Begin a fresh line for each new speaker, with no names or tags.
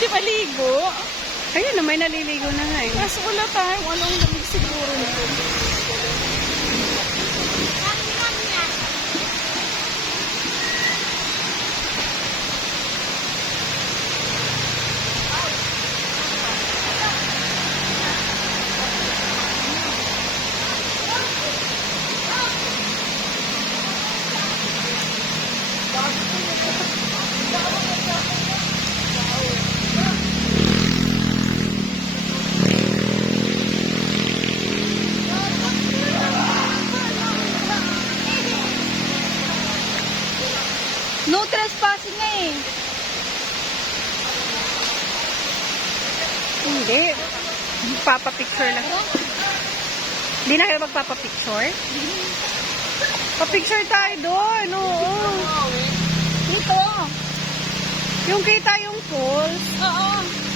Pwede maligo.
Ayun na, may naliligo na nga eh.
Kaso wala tayong anong lamig siguro nito.
No trespassing na eh. Hindi. Papapicture lang. Hindi na kayo magpapapicture? Papicture tayo doon, oo. Dito. Yung kita yung falls.
Oo.